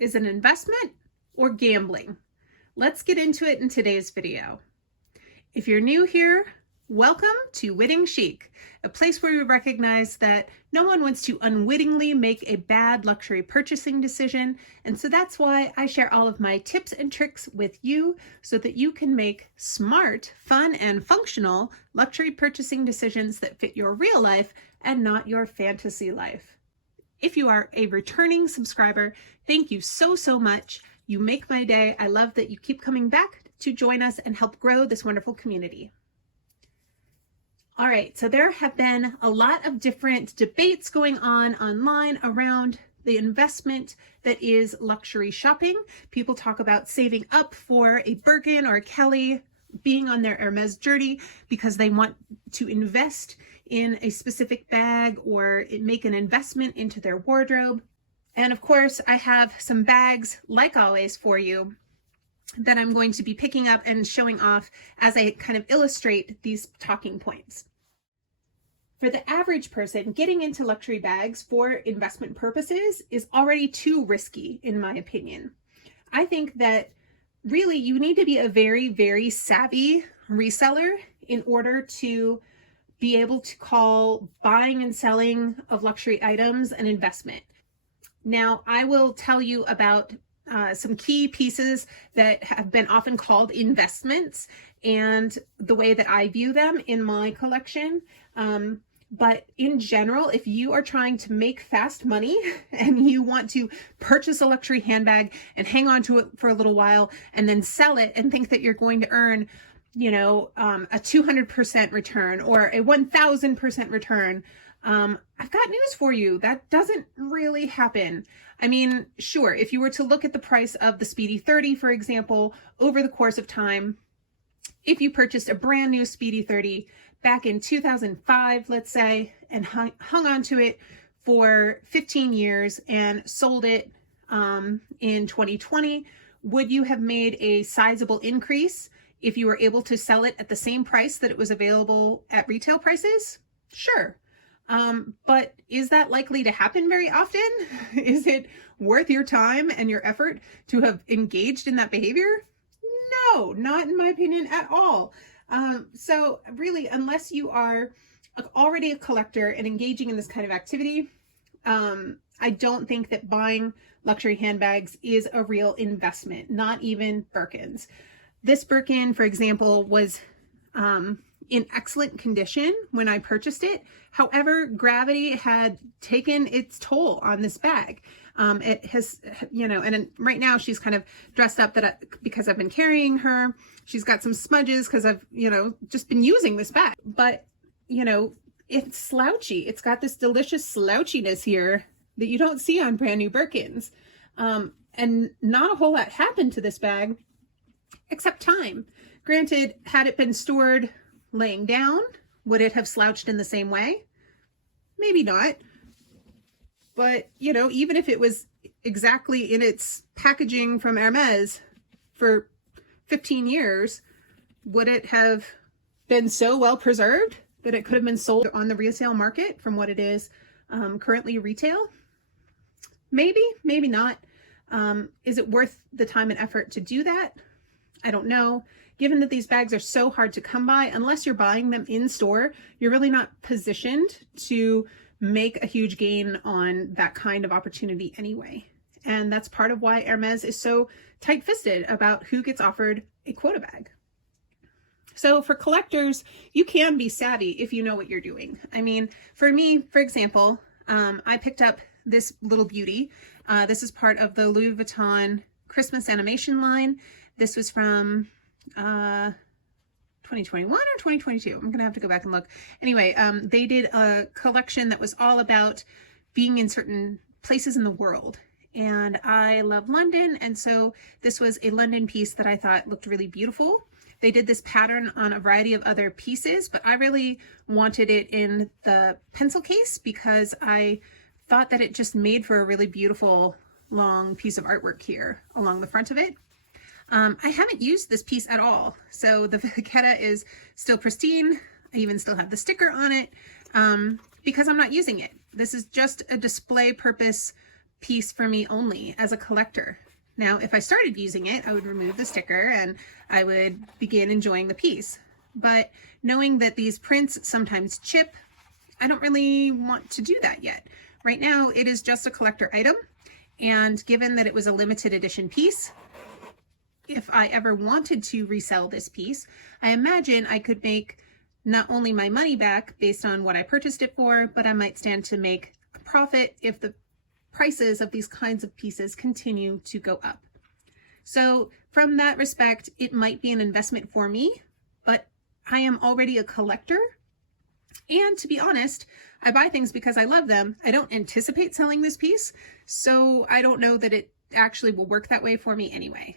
is an investment or gambling? Let's get into it in today's video. If you're new here, welcome to Witting Chic, a place where we recognize that no one wants to unwittingly make a bad luxury purchasing decision. And so that's why I share all of my tips and tricks with you so that you can make smart, fun, and functional luxury purchasing decisions that fit your real life and not your fantasy life. If you are a returning subscriber, thank you so much. You make my day. I love that you keep coming back to join us and help grow this wonderful community. All right, so there have been a lot of different debates going on online around the investment that is luxury shopping. People talk about saving up for a Birkin or a Kelly, being on their Hermes journey because they want to invest in a specific bag or make an investment into their wardrobe. And of course, I have some bags, like always, for you that I'm going to be picking up and showing off as I kind of illustrate these talking points. For the average person, getting into luxury bags for investment purposes is already too risky, in my opinion. I think that really you need to be a very savvy reseller in order to be able to call buying and selling of luxury items an investment. Now, I will tell you about some key pieces that have been often called investments and the way that I view them in my collection. But in general, if you are trying to make fast money and you want to purchase a luxury handbag and hang on to it for a little while and then sell it and think that you're going to earn, a 200% return or a 1000% return, I've got news for you. That doesn't really happen. I mean, sure, if you were to look at the price of the Speedy 30, for example, over the course of time, if you purchased a brand new Speedy 30 back in 2005, let's say, and hung on to it for 15 years and sold it in 2020, would you have made a sizable increase if you were able to sell it at the same price that it was available at retail prices? Sure. But is that likely to happen very often? Is it worth your time and your effort to have engaged in that behavior? No, not in my opinion at all. So really, unless you are already a collector and engaging in this kind of activity, I don't think that buying luxury handbags is a real investment, not even Birkins. This Birkin, for example, was in excellent condition when I purchased it. However, gravity had taken its toll on this bag. It has, and right now she's kind of dressed up because I've been carrying her. She's got some smudges because I've, just been using this bag. But, it's slouchy. It's got this delicious slouchiness here that you don't see on brand new Birkins. And not a whole lot happened to this bag except time. Granted, had it been stored laying down, would it have slouched in the same way? Maybe not. But, even if it was exactly in its packaging from Hermes for 15 years, would it have been so well preserved that it could have been sold on the resale market from what it is currently retail? Maybe, maybe not. Is it worth the time and effort to do that? I don't know. Given that these bags are so hard to come by, unless you're buying them in store, you're really not positioned to make a huge gain on that kind of opportunity anyway. And that's part of why Hermes is so tight-fisted about who gets offered a quota bag. So for collectors, you can be savvy if you know what you're doing. I mean, for me, for example, I picked up this little beauty. This is part of the Louis Vuitton Christmas animation line. This was from 2021 or 2022. I'm gonna have to go back and look. Anyway, they did a collection that was all about being in certain places in the world. And I love London, and so this was a London piece that I thought looked really beautiful. They did this pattern on a variety of other pieces, but I really wanted it in the pencil case because I thought that it just made for a really beautiful long piece of artwork here along the front of it. I haven't used this piece at all. So the vachetta is still pristine. I even still have the sticker on it because I'm not using it. This is just a display purpose piece for me only as a collector. Now, if I started using it, I would remove the sticker and I would begin enjoying the piece. But knowing that these prints sometimes chip, I don't really want to do that yet. Right now, it is just a collector item. And given that it was a limited edition piece, if I ever wanted to resell this piece, I imagine I could make not only my money back based on what I purchased it for, but I might stand to make a profit if the prices of these kinds of pieces continue to go up. So from that respect, it might be an investment for me, but I am already a collector. And to be honest, I buy things because I love them. I don't anticipate selling this piece, so I don't know that it actually will work that way for me anyway.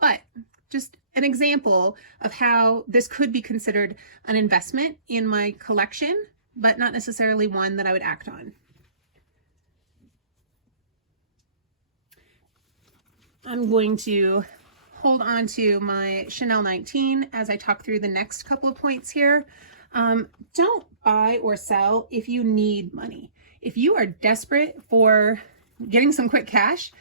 But just an example of how this could be considered an investment in my collection, but not necessarily one that I would act on. I'm going to hold on to my Chanel 19 as I talk through the next couple of points here. Don't buy or sell if you need money. If you are desperate for getting some quick cash,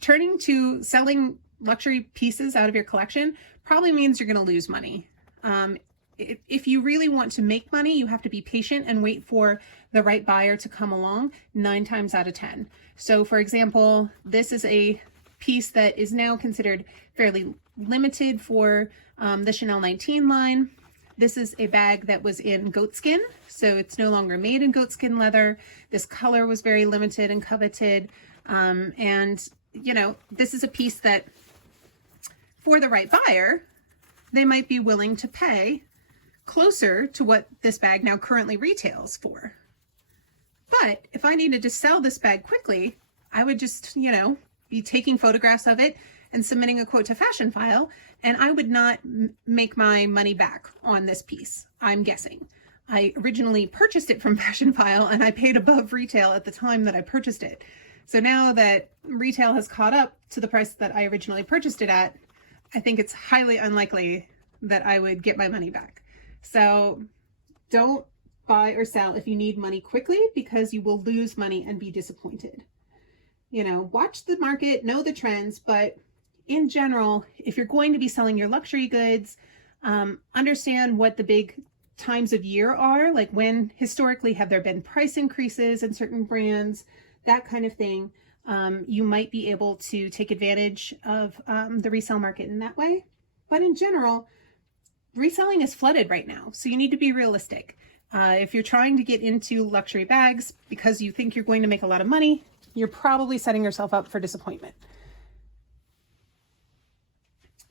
turning to selling luxury pieces out of your collection probably means you're going to lose money. If you really want to make money, you have to be patient and wait for the right buyer to come along 9 times out of 10. So for example, this is a piece that is now considered fairly limited for the Chanel 19 line. This is a bag that was in goatskin, so it's no longer made in goatskin leather. This color was very limited and coveted. And, you know, this is a piece that for the right buyer, they might be willing to pay closer to what this bag now currently retails for. But if I needed to sell this bag quickly, I would just, you know, be taking photographs of it and submitting a quote to Fashion File, and I would not make my money back on this piece, I'm guessing. I originally purchased it from Fashion File and I paid above retail at the time that I purchased it. So now that retail has caught up to the price that I originally purchased it at, I think it's highly unlikely that I would get my money back. So don't buy or sell if you need money quickly, because you will lose money and be disappointed. You know, watch the market, know the trends, but in general, if you're going to be selling your luxury goods, understand what the big times of year are, like when historically have there been price increases in certain brands, that kind of thing. You might be able to take advantage of the resale market in that way. But in general, reselling is flooded right now, so you need to be realistic. If you're trying to get into luxury bags because you think you're going to make a lot of money, you're probably setting yourself up for disappointment.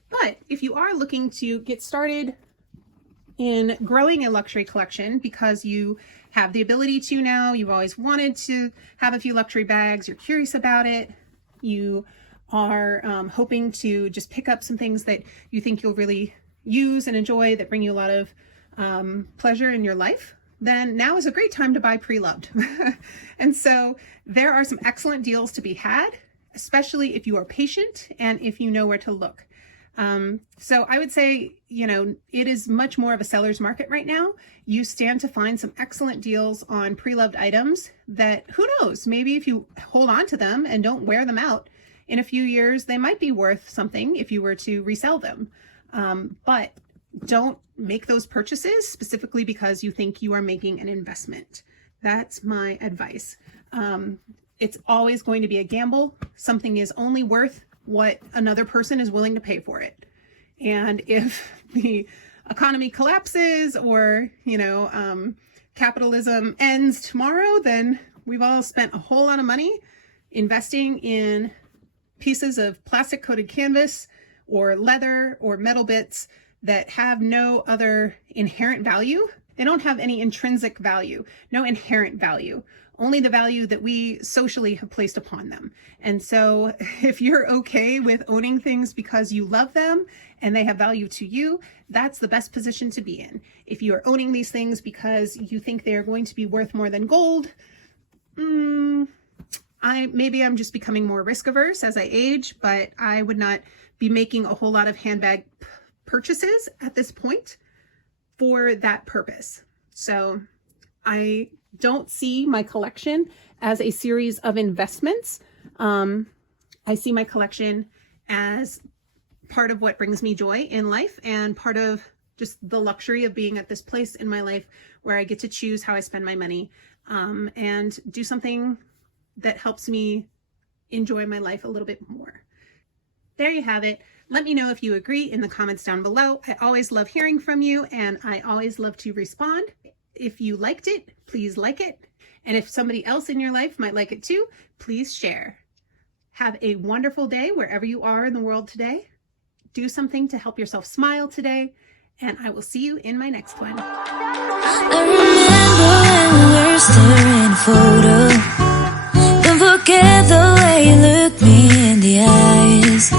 But if you are looking to get started in growing a luxury collection because you have the ability to now, you've always wanted to have a few luxury bags, you're curious about it, you are hoping to just pick up some things that you think you'll really use and enjoy that bring you a lot of pleasure in your life, then now is a great time to buy pre-loved. And so there are some excellent deals to be had, especially if you are patient and if you know where to look. So I would say, you know, it is much more of a seller's market right now. You stand to find some excellent deals on pre-loved items that, who knows, maybe if you hold on to them and don't wear them out in a few years, they might be worth something if you were to resell them. But don't make those purchases specifically because you think you are making an investment. That's my advice. It's always going to be a gamble. Something is only worth what another person is willing to pay for it. And if the economy collapses or, you know, capitalism ends tomorrow, then we've all spent a whole lot of money investing in pieces of plastic coated canvas or leather or metal bits that have no other inherent value. They don't have any intrinsic value, no inherent value, only the value that we socially have placed upon them. And so if you're okay with owning things because you love them and they have value to you, that's the best position to be in. If you are owning these things because you think they are going to be worth more than gold, maybe I'm just becoming more risk averse as I age, but I would not be making a whole lot of handbag purchases at this point for that purpose. So I don't see my collection as a series of investments. I see my collection as part of what brings me joy in life and part of just the luxury of being at this place in my life where I get to choose how I spend my money, and do something that helps me enjoy my life a little bit more. There you have it. Let me know if you agree in the comments down below. I always love hearing from you, and I always love to respond. If you liked it, please like it. And if somebody else in your life might like it too, please share. Have a wonderful day wherever you are in the world today. Do something to help yourself smile today, and I will see you in my next one. I remember when we were staring at a photo. Don't forget the way you look me in the eyes.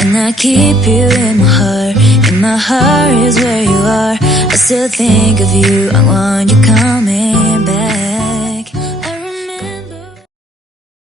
And I keep you in my heart. In my heart is where you are. I still think of you. I want you coming.